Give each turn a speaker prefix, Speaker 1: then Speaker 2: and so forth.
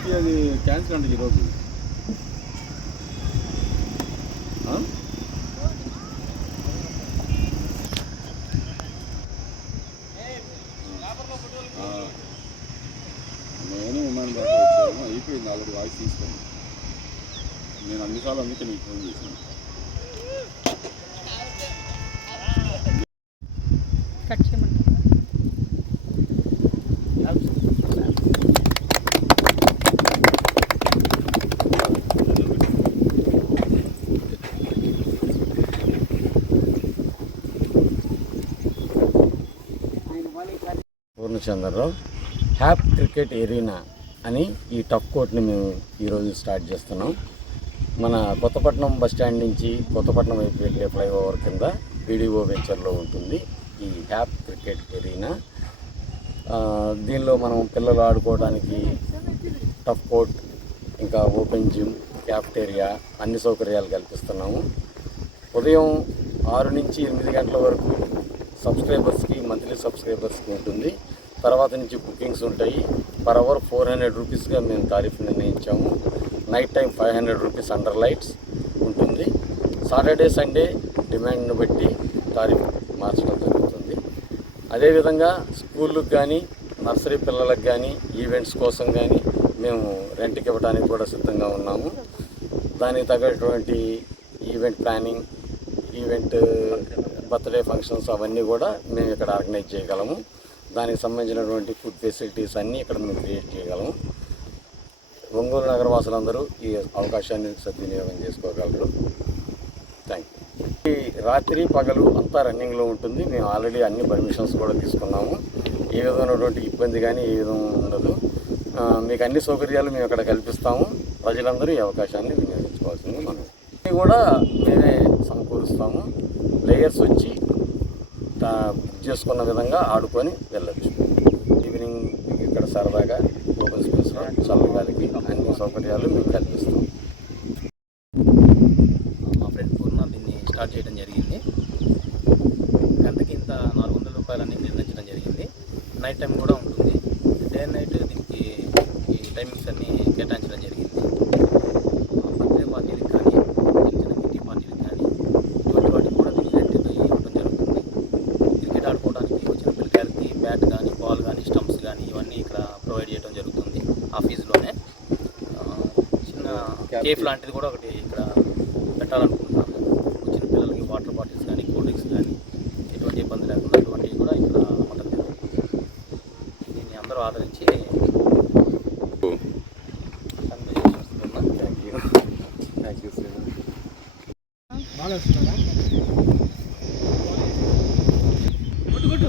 Speaker 1: చెప్పి అది క్యాన్సిల్ అండి ఈరోజు. నేను ఉమెన్ దాకా వచ్చాను అయిపోయింది ఆల్రెడీ వాయిస్ తీసుకోండి. నేను అన్నిసార్లు అందుకే నీకు ఫోన్ చేశాను.
Speaker 2: రామచంద్రరావు హ్యాప్ క్రికెట్ ఎరీనా అని ఈ టఫ్ కోర్ట్ని మేము ఈరోజు స్టార్ట్ చేస్తున్నాం. మన కొత్తపట్నం బస్ స్టాండ్ నుంచి కొత్తపట్నం వైపు వెళ్ళే ఫ్లైఓవర్ కింద బీడీఓ వెంచర్లో ఉంటుంది ఈ హ్యాప్ క్రికెట్ ఎరీనా. దీనిలో మనం పిల్లలు ఆడుకోవడానికి టఫ్ కోర్ట్ ఇంకా ఓపెన్ జిమ్ క్యాఫ్టేరియా అన్ని సౌకర్యాలు కల్పిస్తున్నాము. ఉదయం ఆరు నుంచి ఎనిమిది గంటల వరకు సబ్స్క్రైబర్స్కి మంత్లీ సబ్స్క్రైబర్స్కి ఉంటుంది. తర్వాత నుంచి బుకింగ్స్ ఉంటాయి. పర్ అవర్ ఫోర్ హండ్రెడ్ రూపీస్గా మేము tariff నిర్ణయించాము. Night time five hundred rupees under lights ఉంటుంది. సాటర్డే సండే డిమాండ్ను బట్టి తారీఫ్ మార్చడం జరుగుతుంది. అదేవిధంగా స్కూళ్ళకు కానీ నర్సరీ పిల్లలకు కానీ ఈవెంట్స్ కోసం కానీ మేము రెంట్కి ఇవ్వడానికి కూడా సిద్ధంగా ఉన్నాము. దానికి తగ్గటువంటి event planning event birthday functions అవన్నీ కూడా మేము ఇక్కడ ఆర్గనైజ్ చేయగలము. దానికి సంబంధించినటువంటి ఫుడ్ ఫెసిలిటీస్ అన్నీ ఇక్కడ మేము క్రియేట్ చేయగలము ఒంగోలు నగరవాసులందరూ ఈ అవకాశాన్ని సద్వినియోగం చేసుకోగలరు. థ్యాంక్ యూ ఈ రాత్రి పగలు అంతా రన్నింగ్లో ఉంటుంది. మేము ఆల్రెడీ అన్ని పర్మిషన్స్ కూడా తీసుకున్నాము. ఏ విధమైనటువంటి ఇబ్బంది కానీ ఏ విధం ఉండదు. మీకు అన్ని సౌకర్యాలు మేము ఇక్కడ కల్పిస్తాము. ప్రజలందరూ ఈ అవకాశాన్ని వినియోగించుకోవాల్సింది మనం ఇది కూడా మేమే సమకూరుస్తాము. ప్లేయర్స్ వచ్చి చేసుకున్న విధంగా ఆడుకొని వెళ్ళచ్చు. ఈవినింగ్ ఇక్కడ సరదాగా ఓపెన్ స్పేస్లో చల్లగాలికి అన్ని సౌకర్యాలు మేము కల్పిస్తాం.
Speaker 3: మా ఫ్రెండ్ పూర్ణ దీన్ని స్టార్ట్ చేయడం జరిగింది. గంటకి ఇంత నాలుగు వందల రూపాయలని నిర్ణయించడం జరిగింది. నైట్ టైం కూడా ఉంటుంది. డే అండ్ నైట్ దీనికి ఈ టైమింగ్స్ అన్ని కేటాయించడం జరిగింది. అది ఇవన్నీ ఇక్కడ ప్రొవైడ్ చేయడం జరుగుతుంది ఆ ఫీజులోనే చిన్న కేఫ్ లాంటిది కూడా ఒకటి ఇక్కడ పెట్టాలనుకుంటున్నాము. చిన్న పిల్లలకి వాటర్ బాటిల్స్ కానీ కూల్ డ్రింక్స్ కానీ ఎటువంటి ఇబ్బంది లేకుండా అటువంటివి కూడా ఇక్కడ ఉంటుంది దీన్ని అందరూ ఆదరించి
Speaker 4: గుట్టు గుట్టు